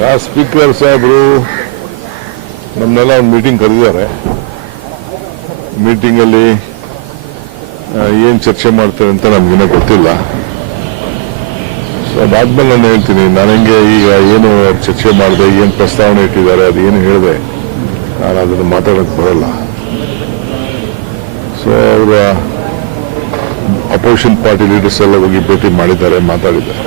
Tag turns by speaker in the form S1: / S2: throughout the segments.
S1: ಯಾ speaker ಸಾಹೇಬರು ನಮ್ಮನ್ನೆಲ್ಲ ಒಂದು ಮೀಟಿಂಗ್ ಕರೆದಿದ್ದಾರೆ. ಮೀಟಿಂಗಲ್ಲಿ ಏನು ಚರ್ಚೆ ಮಾಡ್ತಾರೆ ಅಂತ ನಮಗಿನ್ನೂ ಗೊತ್ತಿಲ್ಲ. ಸೊ ಅದಾದ್ಮೇಲೆ ನಾನು ಹೇಳ್ತೀನಿ, ನಾನು ಈಗ ಏನು ಚರ್ಚೆ ಮಾಡಿದೆ, ಏನು ಪ್ರಸ್ತಾವನೆ ಇಟ್ಟಿದ್ದಾರೆ, ಅದು ಏನು ಹೇಳಿದೆ, ನಾನು ಅದನ್ನು ಮಾತಾಡೋಕ್ಕೆ ಬರಲ್ಲ. ಸೊ ಅವರ ಅಪೋಸಿಷನ್ ಪಾರ್ಟಿ ಲೀಡರ್ಸ್ ಎಲ್ಲ ಹೋಗಿ ಭೇಟಿ ಮಾಡಿದ್ದಾರೆ, ಮಾತಾಡಿದ್ದಾರೆ.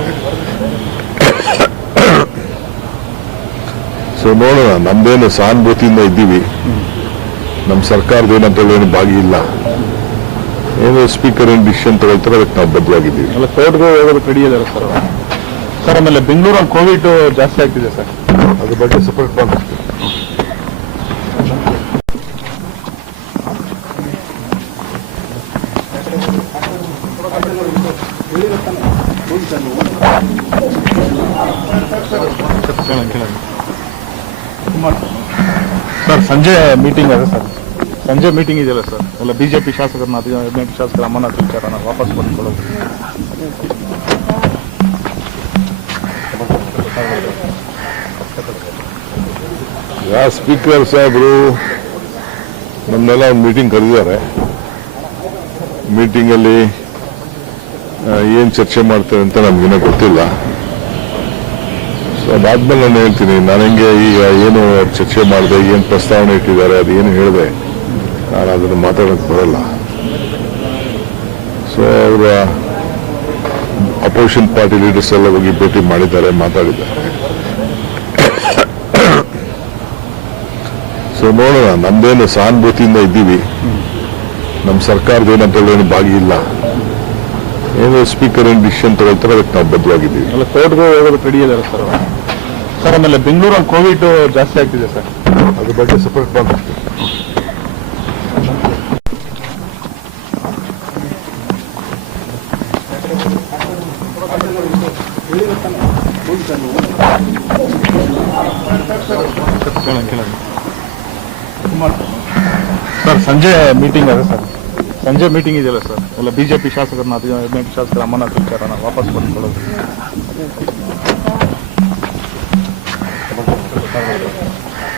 S1: ಸೊ ನೋಡೋಣ ನಮ್ದೇನು ಸಹಾನುಭೂತಿಯಿಂದ ಇದ್ದೀವಿ ನಮ್ಮ ಸರ್ಕಾರದ ಏನಂತ ಏನು ಭಾಗಿ ಇಲ್ಲ ಏನು ಸ್ಪೀಕರ್ ಏನು ಡಿಸಿಷನ್ ತಗೊಳ್ತಾರೆ ಅದಕ್ಕೆ ನಾವು ಬದ್ಧವಾಗಿದ್ದೀವಿ
S2: ಅಲ್ಲ ಕೋರ್ಟ್ಗೆ ಹೋಗೋದಕ್ಕೆ ಇದ್ದಾರೆ ಸರ್ ಸರ್ ಆಮೇಲೆ ಬೆಂಗಳೂರಲ್ಲಿ ಕೋವಿಡ್ ಜಾಸ್ತಿ ಆಗ್ತಿದೆ ಸರ್
S1: ಅದ್ರ ಬಗ್ಗೆ ಸಪರೇಟ್ ಮಾಡ್ತೀವಿ
S2: ಸರ್ ಸಂಜೆ ಮೀಟಿಂಗ್ ಅದೇ ಸರ್. ಸಂಜೆ ಮೀಟಿಂಗ್ ಇದೆಯಲ್ಲ ಸರ್. ಎಲ್ಲ ಬಿಜೆಪಿ ಶಾಸಕರನ್ನ ಹದಿನೆಂಟು ಶಾಸಕರ ಅಮರನಾಥ್ ವಿಚಾರನ ವಾಪಸ್ ಪಡ್ಕೊಳ್ಳೋದು
S1: ಯಾ ಸ್ಪೀಕರ್ ಸಾಹೇಬರು ನಮ್ಮನ್ನೆಲ್ಲ ಒಂದು ಮೀಟಿಂಗ್ ಕರೆದಿದ್ದಾರೆ. ಮೀಟಿಂಗಲ್ಲಿ ಏನು ಚರ್ಚೆ ಮಾಡ್ತಾರೆ ಅಂತ ನಮಗಿನ್ನೂ ಗೊತ್ತಿಲ್ಲ. ಅದಾದ್ಮೇಲೆ ನಾನು ಹೇಳ್ತೀನಿ ನಾನು ಈಗ ಏನು ಚರ್ಚೆ ಮಾಡಿದೆ, ಏನು ಪ್ರಸ್ತಾವನೆ ಇಟ್ಟಿದ್ದಾರೆ, ಅದು ಏನು ಹೇಳಿದೆ, ನಾನು ಅದನ್ನು ಮಾತಾಡೋಕ್ಕೆ ಬರಲ್ಲ. ಸೊ ಅವರ ಅಪೋಸಿಷನ್ ಪಾರ್ಟಿ ಲೀಡರ್ಸ್ ಎಲ್ಲ ಹೋಗಿ ಭೇಟಿ ಮಾಡಿದ್ದಾರೆ, ಮಾತಾಡಿದ್ದಾರೆ. ಸೊ ನೋಡೋಣ, ನಮ್ದೇನು ಸಹಾನುಭೂತಿಯಿಂದ ಇದ್ದೀವಿ. ನಮ್ಮ ಸರ್ಕಾರದ ಏನು ಭಾಗಿ ಇಲ್ಲ. ಸ್ಪೀಕರ್ ಏನು ಡಿಸಿಷನ್ ತಗೊಳ್ತಾರೆ ಅದಕ್ಕೆ ನಾವು ಬದ್ಧವಾಗಿದ್ದೀವಿ
S2: ಎಲ್ಲ ಕೋರ್ಟ್ಗೆ ಹೋಗೋದಕ್ಕೆ ರೆಡಿ ಇದ್ದಾರೆ ಸರ್ ಸರ್ ಆಮೇಲೆ ಬೆಂಗಳೂರಲ್ಲಿ ಕೋವಿಡ್ ಜಾಸ್ತಿ ಆಗ್ತಿದೆ ಸರ್.
S1: ಅದ್ರ ಬಗ್ಗೆ ಸಪರೇಟ್ ಮಾಡ್ತೀವಿ
S2: ಸರ್ ಸಂಜೆ ಮೀಟಿಂಗ್ ಅದೇ ಸರ್. ಸಂಜೆ ಮೀಟಿಂಗ್ ಇದೆಯಲ್ಲ ಸರ್ ಎಲ್ಲ ಬಿಜೆಪಿ ಶಾಸಕರನ್ನ ಹದಿನೆಂಟು ಶಾಸಕರ ಅಮ್ಮನಾಥ್ ವಿಚಾರನ ವಾಪಸ್ ಬಂದ್ಕೊಳ್ಳೋದು